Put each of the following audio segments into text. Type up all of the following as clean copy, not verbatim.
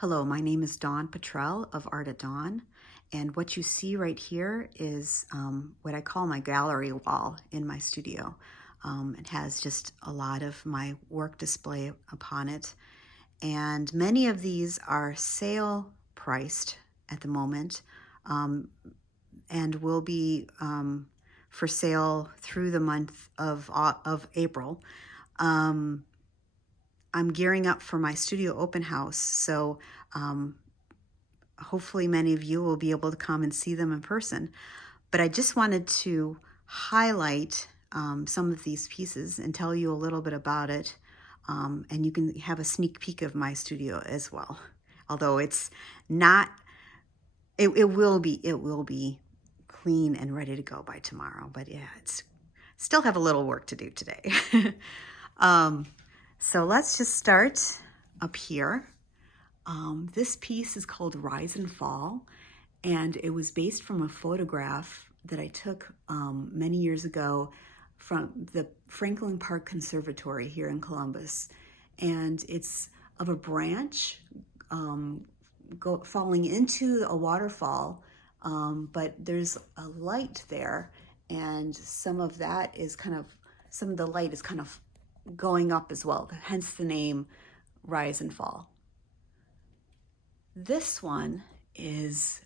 Hello, my name is Dawn Petrell of Art at Dawn, and what you see right here is what I call my gallery wall in my studio. It has just a lot of my work display upon it, and many of these are sale priced at the moment and will be for sale through the month of April. I'm gearing up for my studio open house, so hopefully many of you will be able to come and see them in person. But I just wanted to highlight some of these pieces and tell you a little bit about it. And you can have a sneak peek of my studio as well. Although it's not, it will be clean and ready to go by tomorrow. But yeah, it's still have a little work to do today. So let's just start up here. This piece is called Rise and Fall, and it was based from a photograph that I took many years ago from the Franklin Park Conservatory here in Columbus. And it's of a branch falling into a waterfall, but there's a light there, and some of the light is kind of going up as well, hence the name Rise and Fall. This one is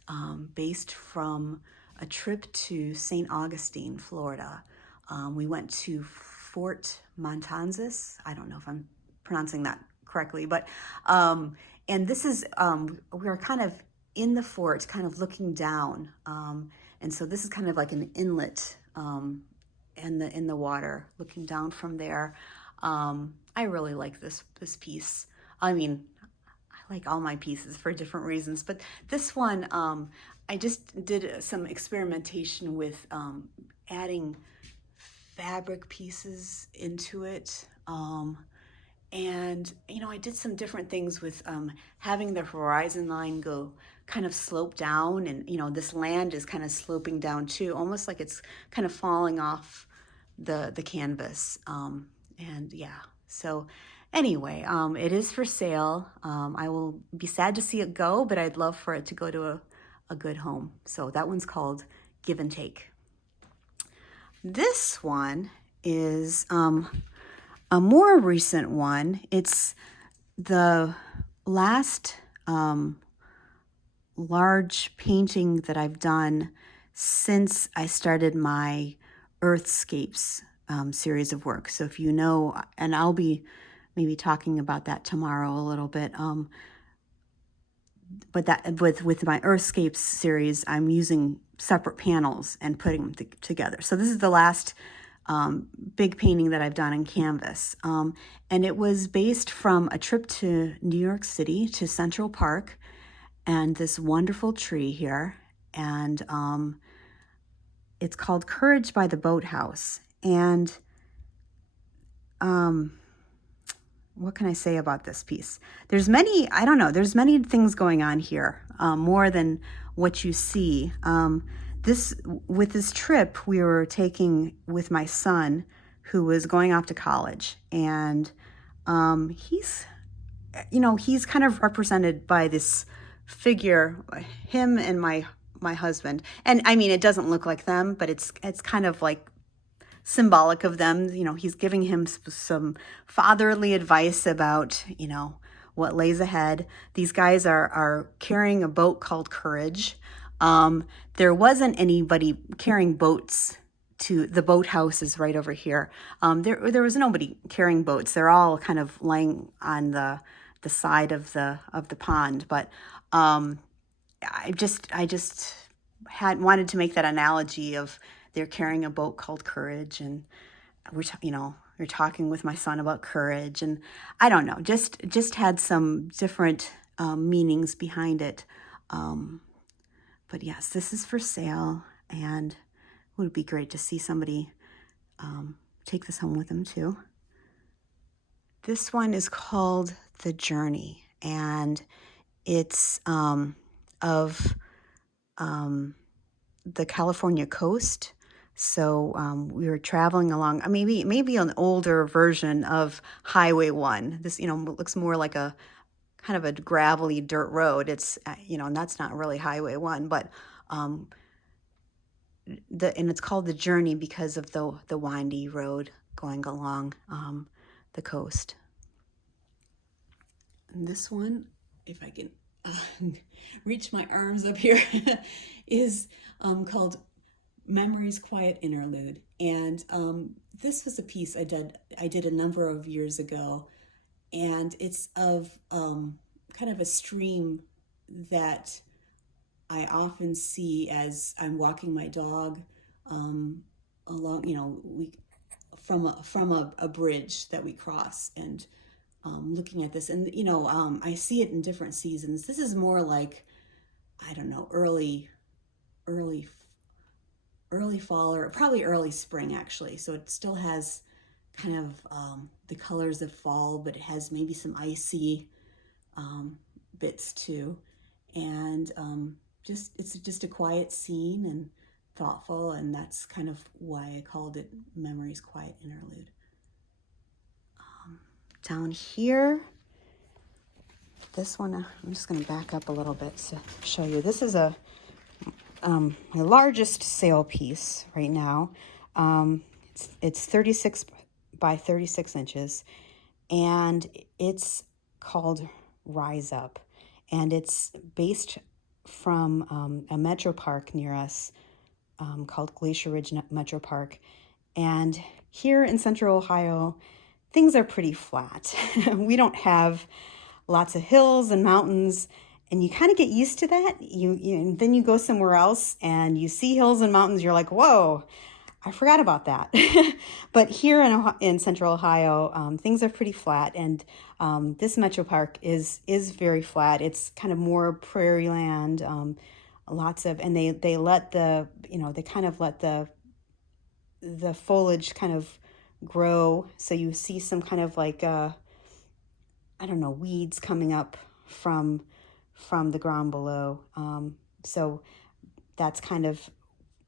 based from a trip to St. Augustine, Florida. We went to Fort Matanzas. I don't know if I'm pronouncing that correctly, but and this is we're kind of in the fort, kind of looking down, and so this is kind of like an inlet in the water, looking down from there. I really like this piece. I mean, I like all my pieces for different reasons, but this one, I just did some experimentation with adding fabric pieces into it. And, you know, I did some different things with having the horizon line go kind of slope down, and, you know, this land is kind of sloping down too, almost like it's kind of falling off the canvas. And yeah, so anyway, it is for sale. I will be sad to see it go, but I'd love for it to go to a good home. So that one's called Give and Take. This one is a more recent one. It's the last large painting that I've done since I started my Earthscapes series of work. So if you know, and I'll be maybe talking about that tomorrow a little bit, but that with my Earthscapes series, I'm using separate panels and putting them together. So this is the last big painting that I've done in canvas, and it was based from a trip to New York City, to Central Park, and this wonderful tree here, and it's called Courage by the Boathouse. And what can I say about this piece? There's many things going on here, more than what you see. With this trip we were taking with my son, who was going off to college, and he's kind of represented by this figure, him and my husband. And I mean, it doesn't look like them, but it's kind of like symbolic of them. You know, he's giving him some fatherly advice about, you know, what lays ahead. These guys are carrying a boat called Courage. There wasn't anybody carrying boats to the boathouse is right over here. There was nobody carrying boats. They're all kind of laying on the side of the pond. But I just had wanted to make that analogy of they're carrying a boat called Courage, and we're talking with my son about courage, and I don't know, just had some different meanings behind it. But yes, this is for sale, and it would be great to see somebody take this home with them too. This one is called The Journey, and it's of the California coast. So we were traveling along, maybe an older version of Highway 1. This, looks more like a kind of a gravelly dirt road. It's, you know, and that's not really Highway 1, but and it's called the Journey because of the windy road going along the coast. And this one, if I can reach my arms up here, is called Memories Quiet Interlude. And this was a piece I did a number of years ago, and it's of kind of a stream that I often see as I'm walking my dog along, you know, from a bridge that we cross, and looking at this, and you know, I see it in different seasons. This is more like, I don't know, early fall, or probably early spring actually. So it still has kind of the colors of fall, but it has maybe some icy bits too. And it's just a quiet scene and thoughtful, and that's kind of why I called it Memories Quiet Interlude. Down here, this one, I'm just going to back up a little bit to show you. This is my largest sale piece right now. It's 36 by 36 inches, and it's called Rise Up, and it's based from a metro park near us called Glacier Ridge Metro Park. And here in Central Ohio, things are pretty flat. We don't have lots of hills and mountains, and you kind of get used to that. And then you go somewhere else and you see hills and mountains. You're like, whoa, I forgot about that. But here in Central Ohio, things are pretty flat, and this metro park is very flat. It's kind of more prairie land, lots of, and they let the, you know, they kind of let the foliage kind of grow, so you see some kind of like I don't know, weeds coming up from the ground below. So that's kind of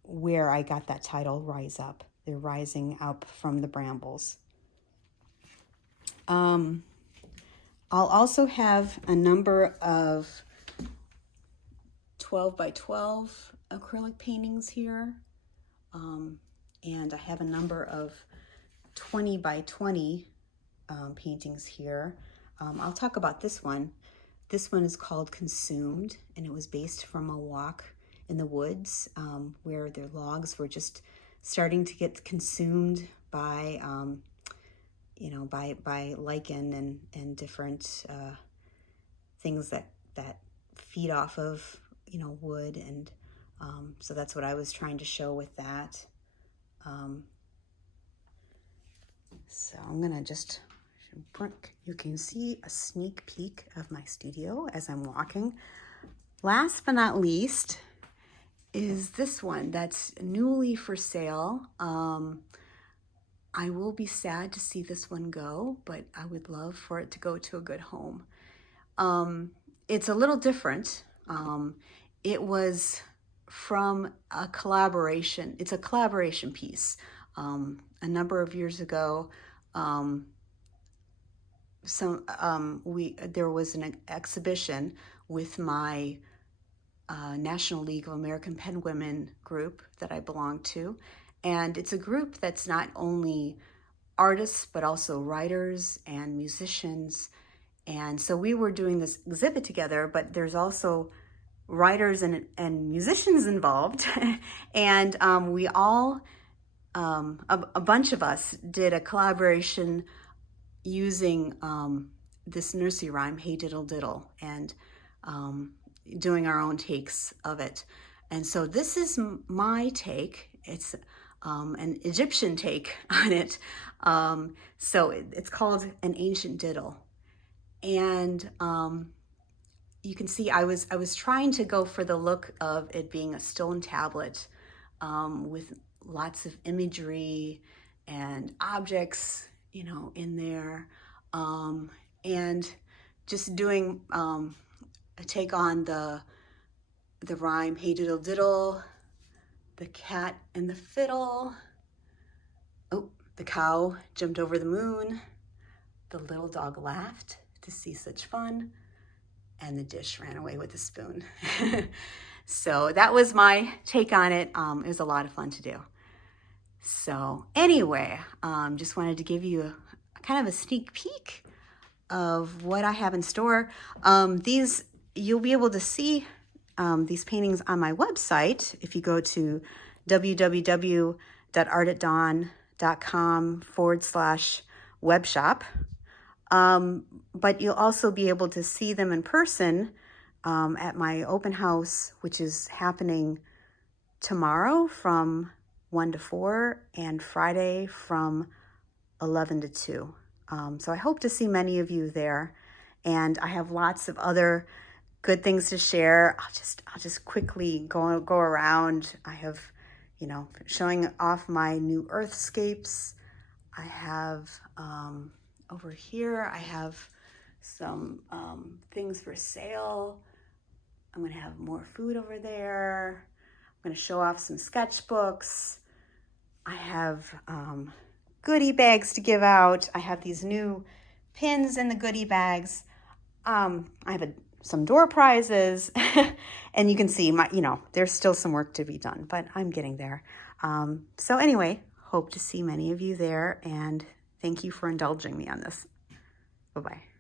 where I got that title, Rise Up. They're rising up from the brambles. I'll also have a number of 12 by 12 acrylic paintings here, and I have a number of 20 by 20 paintings here. I'll talk about this one. This one is called Consumed, and it was based from a walk in the woods where their logs were just starting to get consumed by, you know, by lichen and different things that feed off of, you know, wood, and so that's what I was trying to show with that. So I'm gonna just, you can see a sneak peek of my studio as I'm walking. Last but not least is this one that's newly for sale. I will be sad to see this one go, but I would love for it to go to a good home. It's a little different. It was from a collaboration. It's a collaboration piece. A number of years ago, there was an exhibition with my National League of American Penwomen group that I belong to, and it's a group that's not only artists but also writers and musicians. And so we were doing this exhibit together, but there's also writers and musicians involved. And we all, a bunch of us did a collaboration using this nursery rhyme, Hey Diddle Diddle, and doing our own takes of it. And so this is my take. It's an Egyptian take on it. So it's called An Ancient Diddle. And you can see I was trying to go for the look of it being a stone tablet with lots of imagery and objects, you know, in there, and just doing a take on the rhyme, Hey Diddle Diddle, the cat and the fiddle, oh, the cow jumped over the moon, the little dog laughed to see such fun, and the dish ran away with the spoon. So that was my take on it. It was a lot of fun to do. So anyway, just wanted to give you a kind of a sneak peek of what I have in store. You'll be able to see these paintings on my website if you go to www.artatdawn.com/webshop. But you'll also be able to see them in person at my open house, which is happening tomorrow from 1 to 4 and Friday from 11 to 2. So I hope to see many of you there. And I have lots of other good things to share. I'll just quickly go around. I have, showing off my new earthscapes. I have over here, I have some things for sale. I'm going to have more food over there. I'm going to show off some sketchbooks. I have goodie bags to give out. I have these new pins in the goodie bags. I have some door prizes, and you can see there's still some work to be done, but I'm getting there. So anyway, hope to see many of you there, and thank you for indulging me on this. Bye-bye.